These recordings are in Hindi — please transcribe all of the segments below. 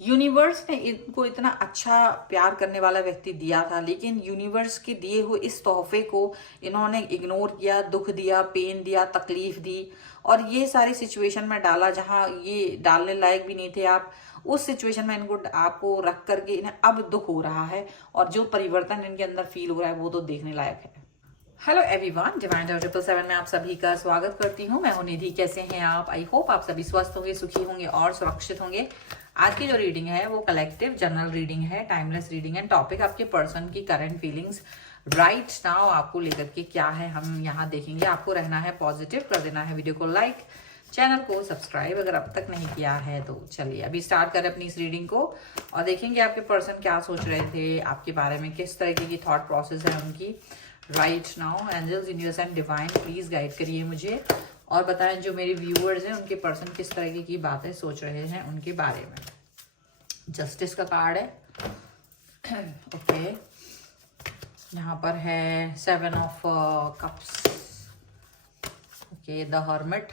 यूनिवर्स ने इनको इतना अच्छा प्यार करने वाला व्यक्ति दिया था, लेकिन यूनिवर्स के दिए हुए इस तोहफे को इन्होंने इग्नोर किया, दुख दिया, पेन दिया, तकलीफ दी और ये सारी सिचुएशन में डाला जहां ये डालने लायक भी नहीं थे आप। उस सिचुएशन में इनको आपको रख करके इन्हें अब दुख हो रहा है और जो परिवर्तन इनके अंदर फील हो रहा है वो तो देखने लायक है। हेलो एवरीवन, डिवाइन 777 में आप सभी का स्वागत करती हूँ। मैं हूं निधि। कैसे हैं आप? आई होप आप सभी स्वस्थ होंगे, सुखी होंगे और सुरक्षित होंगे। आज की जो रीडिंग है वो कलेक्टिव जनरल रीडिंग है, टाइमलेस रीडिंग है। टॉपिक आपके पर्सन की करंट फीलिंग्स राइट नाउ आपको लेकर के क्या है हम यहाँ देखेंगे। आपको रहना है पॉजिटिव, कर देना है वीडियो को लाइक, चैनल को सब्सक्राइब अगर अब तक नहीं किया है तो। चलिए अभी स्टार्ट करें अपनी इस रीडिंग को और देखेंगे आपके पर्सन क्या सोच रहे थे आपके बारे में, किस तरीके की थॉट प्रोसेस है उनकी right now. Angels, universe and divine please guide करिए मुझे और बताएं जो मेरे व्यूअर्स हैं उनके पर्सन किस तरीके की बातें सोच रहे हैं उनके बारे में। जस्टिस का कार्ड है। ओके, यहाँ पर है 7 of cups. Okay, the hermit.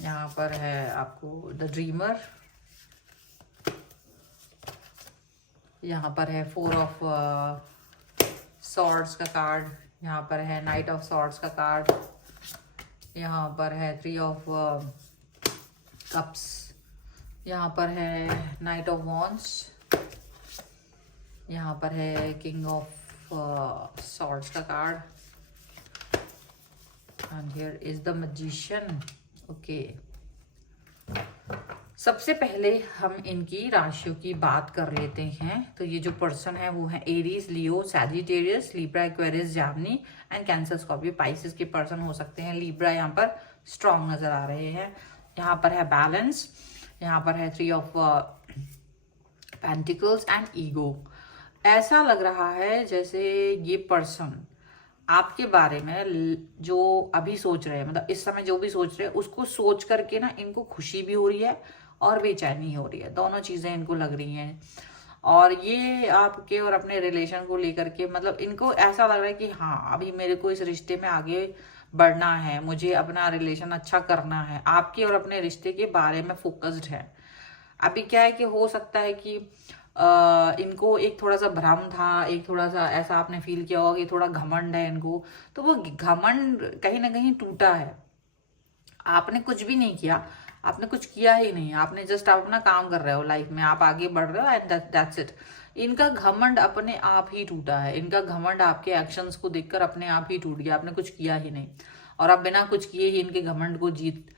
यहाँ पर है आपको द ड्रीमर। यहाँ पर है 4 ऑफ सॉर्ड्स का कार्ड। यहाँ पर है नाइट ऑफ सॉर्ड्स का कार्ड। यहाँ पर है 3 ऑफ कप्स। यहाँ पर है नाइट ऑफ वॉन्ड्स। यहाँ पर है किंग ऑफ सॉर्ड्स का card and here is the magician. Okay, सबसे पहले हम इनकी राशियों की बात कर लेते हैं। तो ये जो पर्सन है वो है Aries, Leo, Sagittarius, Libra, Aquarius, Jamini and cancer, Scorpio, Pisces के पर्सन हो सकते हैं। लिब्रा यहाँ पर स्ट्रांग नजर आ रहे हैं। यहाँ पर है बैलेंस। यहाँ पर है 3 ऑफ पेंटिकल्स एंड ईगो। ऐसा लग रहा है जैसे ये पर्सन आपके बारे में जो अभी सोच रहे हैं, मतलब इस समय जो भी सोच रहे हैं उसको सोच करके ना इनको खुशी भी हो रही है और बेचैनी हो रही है। दोनों चीजें इनको लग रही हैं और ये आपके और अपने रिलेशन को लेकर के, मतलब इनको ऐसा लग रहा है कि हाँ अभी मेरे को इस रिश्ते में आगे बढ़ना है, मुझे अपना रिलेशन अच्छा करना है। आपके और अपने रिश्ते के बारे में फोकस्ड है। अभी क्या है कि हो सकता है कि इनको एक थोड़ा सा भ्रम था, एक थोड़ा सा ऐसा आपने फील किया होगा कि थोड़ा घमंड है इनको, तो वो घमंड कहीं ना कहीं टूटा है। आपने कुछ भी नहीं किया, आपने कुछ किया ही नहीं, आपने जस्ट आप अपना काम कर रहे हो, लाइफ में आप आगे बढ़ रहे हो एंड दैट्स इट। इनका घमंड अपने आप ही टूटा है। इनका घमंड आपके एक्शंस को देखकर अपने आप ही टूट गया। आपने कुछ किया ही नहीं और आप बिना कुछ किए ही इनके घमंड को जीत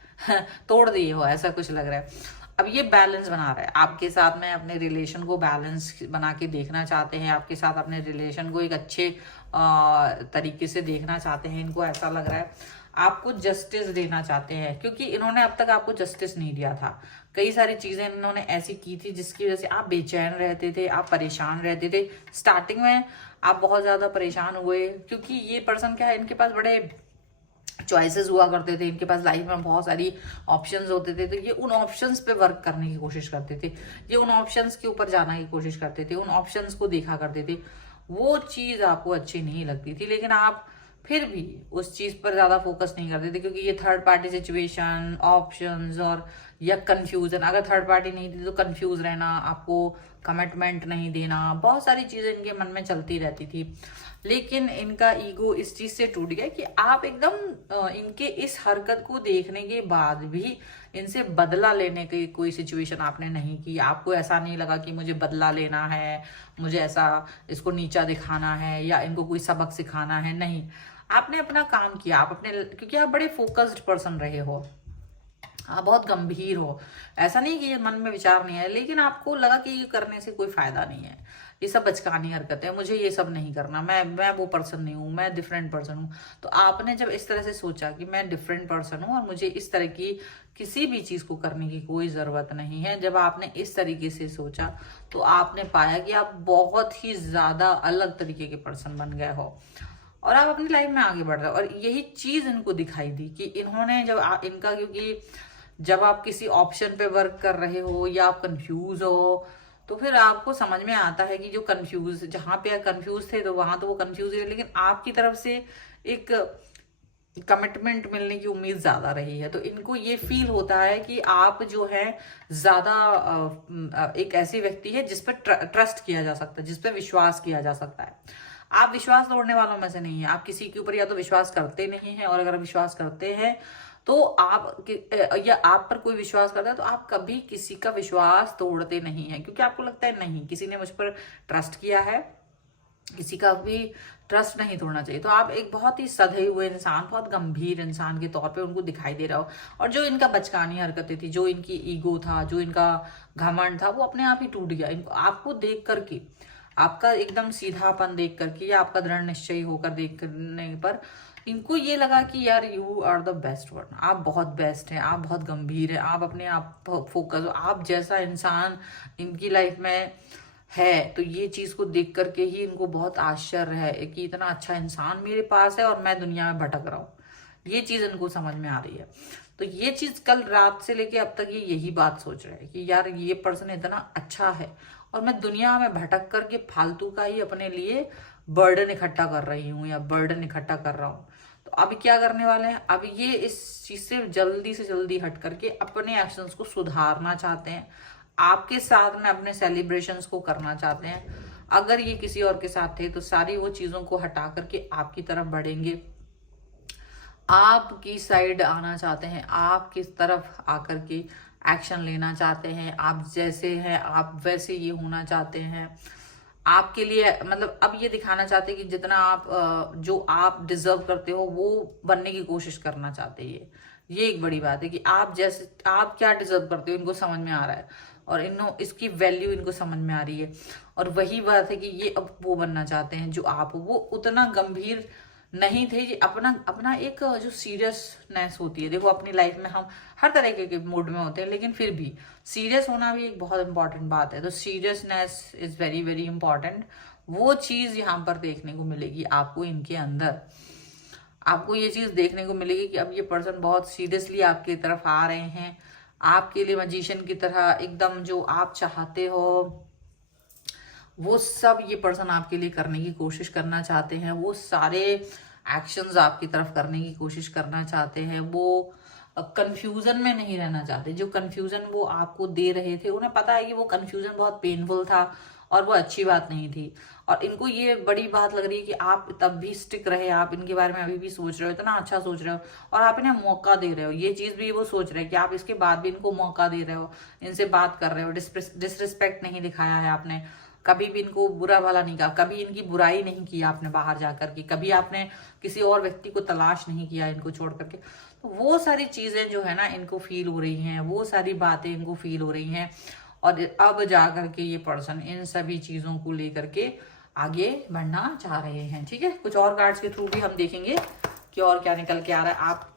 तोड़ दिए हो, ऐसा कुछ लग रहा है। अब ये बैलेंस बना रहा है आपके साथ में, अपने रिलेशन को बैलेंस बना के देखना चाहते हैं, आपके साथ अपने रिलेशन को एक अच्छे तरीके से देखना चाहते हैं। इनको ऐसा लग रहा है आपको जस्टिस देना चाहते हैं, क्योंकि इन्होंने अब तक आपको जस्टिस नहीं दिया था। कई सारी चीजें इन्होंने ऐसी की थी जिसकी वजह से आप बेचैन रहते थे, आप परेशान रहते थे। स्टार्टिंग में आप बहुत ज्यादा परेशान हुए क्योंकि ये पर्सन क्या है, इनके पास बड़े चॉइसेस हुआ करते थे, इनके पास लाइफ में बहुत सारी ऑप्शंस होते थे। तो ये उन ऑप्शंस पे वर्क करने की कोशिश करते थे, ये उन ऑप्शंस के ऊपर जाने की कोशिश करते थे, उन ऑप्शंस को देखा करते थे। वो चीज आपको अच्छी नहीं लगती थी, लेकिन आप फिर भी उस चीज पर ज्यादा फोकस नहीं करते थे क्योंकि ये थर्ड पार्टी सिचुएशन, ऑप्शंस और या कंफ्यूजन, अगर थर्ड पार्टी नहीं थी तो कंफ्यूज रहना, आपको कमिटमेंट नहीं देना, बहुत सारी चीजें इनके मन में चलती रहती थी। लेकिन इनका ईगो इस चीज से टूट गया कि आप एकदम इनके इस हरकत को देखने के बाद भी इनसे बदला लेने की कोई सिचुएशन आपने नहीं की। आपको ऐसा नहीं लगा कि मुझे बदला लेना है, मुझे ऐसा इसको नीचा दिखाना है या इनको कोई सबक सिखाना है। नहीं, आपने अपना काम किया। आप अपने, क्योंकि आप बड़े फोकस्ड पर्सन रहे हो, आप बहुत गंभीर हो। ऐसा नहीं कि ये मन में विचार नहीं है, लेकिन आपको लगा कि ये करने से कोई फायदा नहीं है, ये सब बचकानी हरकत है, मुझे ये सब नहीं करना, मैं वो पर्सन नहीं हूँ, मैं डिफरेंट पर्सन हूँ। तो आपने जब इस तरह से सोचा कि मैं डिफरेंट पर्सन हूँ और मुझे इस तरह की किसी भी चीज को करने की कोई जरूरत नहीं है, जब आपने इस तरीके से सोचा तो आपने पाया कि आप बहुत ही ज्यादा अलग तरीके के पर्सन बन गए हो और आप अपनी लाइफ में आगे बढ़ रहे हो। और यही चीज इनको दिखाई दी कि इन्होंने जब इनका, क्योंकि जब आप किसी ऑप्शन पे वर्क कर रहे हो या आप कंफ्यूज हो तो फिर आपको समझ में आता है कि जो कंफ्यूज, जहां पे आप कंफ्यूज थे तो वहां तो वो कंफ्यूज है, लेकिन आपकी तरफ से एक कमिटमेंट मिलने की उम्मीद ज्यादा रही है। तो इनको ये फील होता है कि आप जो है ज्यादा एक ऐसी व्यक्ति है जिस पर ट्रस्ट किया जा सकता है, जिस पर विश्वास किया जा सकता है। आप विश्वास तोड़ने वालों में से नहीं है। आप किसी के ऊपर या तो विश्वास करते नहीं है, और अगर विश्वास करते हैं तो या आप पर कोई विश्वास करता है तो आप कभी किसी का विश्वास तोड़ते नहीं है, क्योंकि आपको लगता है नहीं, किसी ने मुझ पर ट्रस्ट किया है, किसी का भी ट्रस्ट नहीं तोड़ना चाहिए। तो आप एक बहुत ही सधे हुए इंसान, बहुत गंभीर इंसान के तौर पे उनको दिखाई दे रहा हो। और जो इनका बचकानी हरकतें थी, जो इनकी ईगो था, जो इनका घमंड था, वो अपने आप ही टूट गया। इनको आपको देख करके, आपका एकदम सीधापन देख करके या आपका दृढ़ निश्चयी होकर देख करने पर इनको ये लगा कि यार you are the best one, आप बहुत बेस्ट हैं, आप बहुत गंभीर हैं, आप अपने आप फोकस हो, आप जैसा इंसान इनकी लाइफ में है। तो ये चीज को देख करके ही इनको बहुत आश्चर्य है कि इतना अच्छा इंसान मेरे पास है और मैं दुनिया में भटक रहा हूँ। ये चीज इनको समझ में आ रही है। तो ये चीज कल रात से लेके अब तक ये यही बात सोच रहे हैं कि यार ये पर्सन इतना अच्छा है और मैं दुनिया में भटक करके फालतू का ही अपने लिए बर्डन इकट्ठा कर रही हूँ या बर्डन इकट्ठा कर रहा हूँ। तो अभी क्या करने वाले हैं, अब ये इस चीज से जल्दी हट करके अपने एक्शंस को सुधारना चाहते हैं, आपके साथ में अपने सेलिब्रेशंस को करना चाहते हैं। अगर ये किसी और के साथ थे तो सारी वो चीजों को हटा करके आपकी तरफ बढ़ेंगे, आपकी साइड आना चाहते हैं, आप किस तरफ आकर के एक्शन लेना चाहते हैं। आप जैसे हैं आप वैसे ये होना चाहते हैं। आपके लिए मतलब अब ये दिखाना चाहते हैं कि जितना आप जो आप डिजर्व करते हो वो बनने की कोशिश करना चाहते हैं। ये एक बड़ी बात है कि आप जैसे आप क्या डिजर्व करते हो इनको समझ में आ रहा है, और इसकी वैल्यू इनको समझ में आ रही है। और वही बात है कि ये अब वो बनना चाहते हैं जो आप हो। वो उतना गंभीर नहीं थे, ये अपना अपना एक जो सीरियसनेस होती है, देखो अपनी लाइफ में हम हर तरह के मूड में होते हैं, लेकिन फिर भी सीरियस होना भी एक बहुत इंपॉर्टेंट बात है। तो seriousness is very very important. वो चीज यहाँ पर देखने को मिलेगी आपको इनके अंदर। आपको ये चीज देखने को मिलेगी कि अब ये पर्सन बहुत सीरियसली आपकी तरफ आ रहे हैं, आपके लिए मैजिशियन की तरह एकदम जो आप चाहते हो वो सब ये पर्सन आपके लिए करने की कोशिश करना चाहते हैं। वो सारे एक्शंस आपकी तरफ करने की कोशिश करना चाहते हैं। वो कंफ्यूजन में नहीं रहना चाहते। जो कंफ्यूजन वो आपको दे रहे थे, उन्हें पता है कि वो कंफ्यूजन बहुत पेनफुल था और वो अच्छी बात नहीं थी। और इनको ये बड़ी बात लग रही है कि आप तब भी स्टिक रहे, आप इनके बारे में अभी भी सोच रहे हो, इतना अच्छा सोच रहे हो और आप इन्हें मौका दे रहे हो। ये चीज भी वो सोच रहे हैं कि आप इसके बाद भी इनको मौका दे रहे हो, इनसे बात कर रहे हो, डिसरिस्पेक्ट नहीं दिखाया है आपने, कभी भी इनको बुरा भला नहीं कहा, कभी इनकी बुराई नहीं की आपने बाहर जाकर के, कभी आपने किसी और व्यक्ति को तलाश नहीं किया इनको छोड़ करके। तो वो सारी चीजें जो है ना इनको फील हो रही हैं, वो सारी बातें इनको फील हो रही हैं। और अब जाकर के ये पर्सन इन सभी चीजों को लेकर के आगे बढ़ना चाह रहे हैं। ठीक है, कुछ और कार्ड्स के थ्रू भी हम देखेंगे कि और क्या निकल के आ रहा है। आप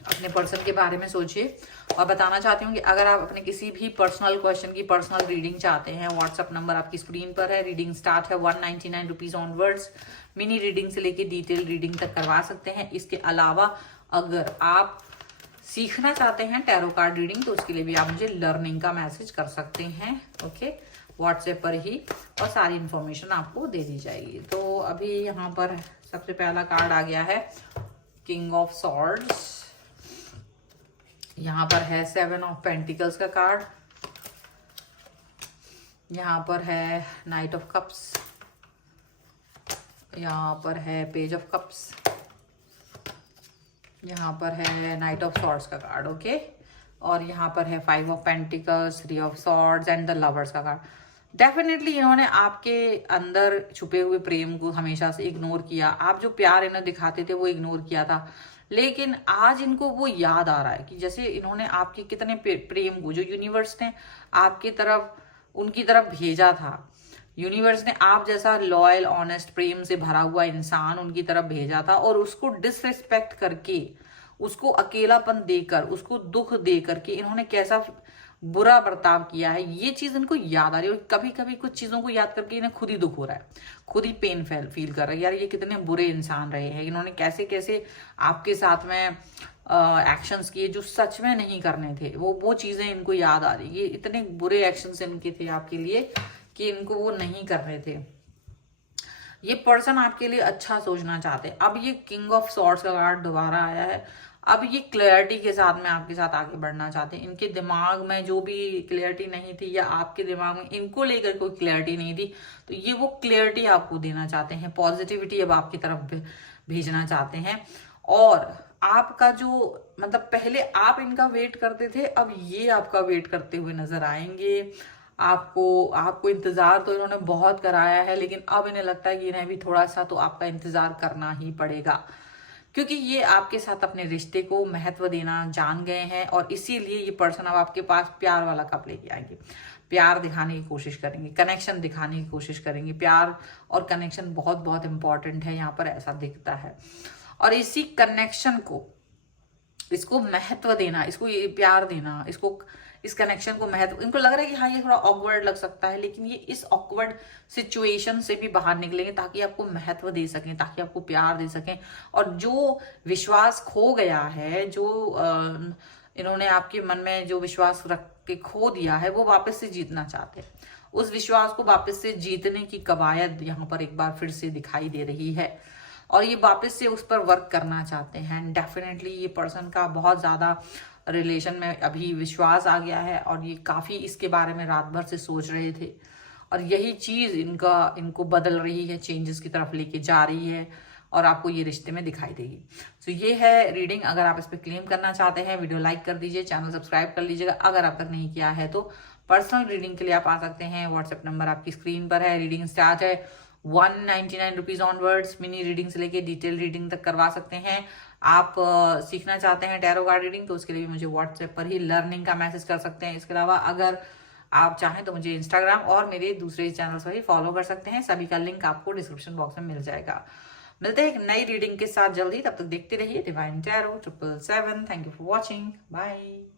अपने पर्सन के बारे में सोचिए। और बताना चाहती हूँ कि अगर आप अपने किसी भी पर्सनल क्वेश्चन की पर्सनल रीडिंग चाहते हैं, व्हाट्सअप नंबर आपकी स्क्रीन पर है। रीडिंग स्टार्ट है 199 रुपीज ऑनवर्ड्स। मिनी रीडिंग से लेके डिटेल रीडिंग तक करवा सकते हैं। इसके अलावा अगर आप सीखना चाहते हैं टैरो कार्ड रीडिंग तो उसके लिए भी आप मुझे लर्निंग का मैसेज कर सकते हैं, ओके, व्हाट्सएप पर ही, और सारी इंफॉर्मेशन आपको दे दी जाएगी। तो अभी यहाँ पर सबसे पहला कार्ड आ गया है किंग ऑफ सॉर्ड्स। यहाँ पर है 7 ऑफ पेंटिकल्स का कार्ड। यहाँ पर है नाइट ऑफ कप्स। यहाँ पर है पेज ऑफ कप्स। यहाँ पर है नाइट ऑफ सॉर्ड्स का कार्ड, ओके। और यहाँ पर है 5 of pentacles, 3 of swords and the lovers का कार्ड। डेफिनेटली इन्होंने आपके अंदर छुपे हुए प्रेम को हमेशा से इग्नोर किया। आप जो प्यार इन्हें दिखाते थे वो इग्नोर किया था, लेकिन आज इनको वो याद आ रहा है कि जैसे इन्होंने आपके कितने प्रेम को, जो यूनिवर्स ने आपकी तरफ उनकी तरफ भेजा था, यूनिवर्स ने आप जैसा लॉयल ऑनेस्ट प्रेम से भरा हुआ इंसान उनकी तरफ भेजा था, और उसको डिसरिस्पेक्ट करके, उसको अकेलापन देकर, उसको दुख दे करके इन्होंने कैसा बुरा बर्ताव किया है, ये चीज इनको याद आ रही है। और कभी कभी कुछ चीजों को याद करके इन्हें खुद ही दुख हो रहा है, खुद ही पेन फील कर रहा है, यार ये कितने बुरे इंसान रहे हैं, इन्होंने कैसे कैसे आपके साथ में एक्शंस किए जो सच में नहीं करने थे। वो चीजें इनको याद आ रही, ये इतने बुरे एक्शंस इनके थे आपके लिए कि इनको वो नहीं करने थे। ये पर्सन आपके लिए अच्छा सोचना चाहते हैं। अब ये किंग ऑफ सॉर्ड्स का कार्ड दोबारा आया है। अब ये क्लैरिटी के साथ में आपके साथ आगे बढ़ना चाहते हैं। इनके दिमाग में जो भी क्लैरिटी नहीं थी या आपके दिमाग में इनको लेकर कोई क्लैरिटी नहीं थी, तो ये वो क्लैरिटी आपको देना चाहते हैं। पॉजिटिविटी अब आपकी तरफ भेजना चाहते हैं। और आपका जो मतलब पहले आप इनका वेट करते थे, अब ये आपका वेट करते हुए नजर आएंगे। आपको इंतजार तो इन्होंने बहुत कराया है, लेकिन अब इन्हें लगता है कि इन्हें भी थोड़ा सा तो आपका इंतजार करना ही पड़ेगा, क्योंकि ये आपके साथ अपने रिश्ते को महत्व देना जान गए हैं। और इसीलिए ये पर्सन अब आपके पास प्यार वाला कप लेके आएंगे। प्यार दिखाने की कोशिश करेंगे, कनेक्शन दिखाने की कोशिश करेंगे। प्यार और कनेक्शन बहुत बहुत इंपॉर्टेंट है यहाँ पर, ऐसा दिखता है। और इसी कनेक्शन को, इसको महत्व देना, इसको ये प्यार देना, इसको इस कनेक्शन को महत्व, इनको लग रहा है कि हाँ ये थोड़ा ऑकवर्ड लग सकता है, लेकिन ये इस ऑकवर्ड सिचुएशन से भी बाहर निकलेंगे ताकि आपको महत्व दे सकें, ताकि आपको प्यार दे सकें। और जो विश्वास खो गया है, जो इन्होंने आपके मन में जो विश्वास रख के खो दिया है, वो वापस से जीतना चाहते हैं। उस विश्वास को वापस से जीतने की कवायद यहाँ पर एक बार फिर से दिखाई दे रही है, और ये वापस से उस पर वर्क करना चाहते हैं। डेफिनेटली ये पर्सन का बहुत ज्यादा रिलेशन में अभी विश्वास आ गया है, और ये काफी इसके बारे में रात भर से सोच रहे थे, और यही चीज इनको बदल रही है, चेंजेस की तरफ लेके जा रही है, और आपको ये रिश्ते में दिखाई देगी। तो ये है रीडिंग। अगर आप इस पर क्लेम करना चाहते हैं, वीडियो लाइक कर दीजिए, चैनल सब्सक्राइब कर लीजिएगा अगर अब तक नहीं किया है तो। पर्सनल रीडिंग के लिए आप आ सकते हैं, व्हाट्सएप नंबर आपकी स्क्रीन पर है। रीडिंग स्टार्ट है 199 रुपीज ऑनवर्ड्स। मिनी रीडिंग से लेके डिटेल रीडिंग तक करवा सकते हैं। आप सीखना चाहते हैं टैरो कार्ड रीडिंग, तो उसके लिए भी मुझे व्हाट्सएप पर ही लर्निंग का मैसेज कर सकते हैं। इसके अलावा अगर आप चाहें तो मुझे इंस्टाग्राम और मेरे दूसरे चैनल्स पर ही फॉलो कर सकते हैं। सभी का लिंक आपको डिस्क्रिप्शन बॉक्स में मिल जाएगा। मिलते हैं एक नई रीडिंग के साथ जल्दी, तब तक देखते रहिए divine tarot 777। Thank you for watching, bye.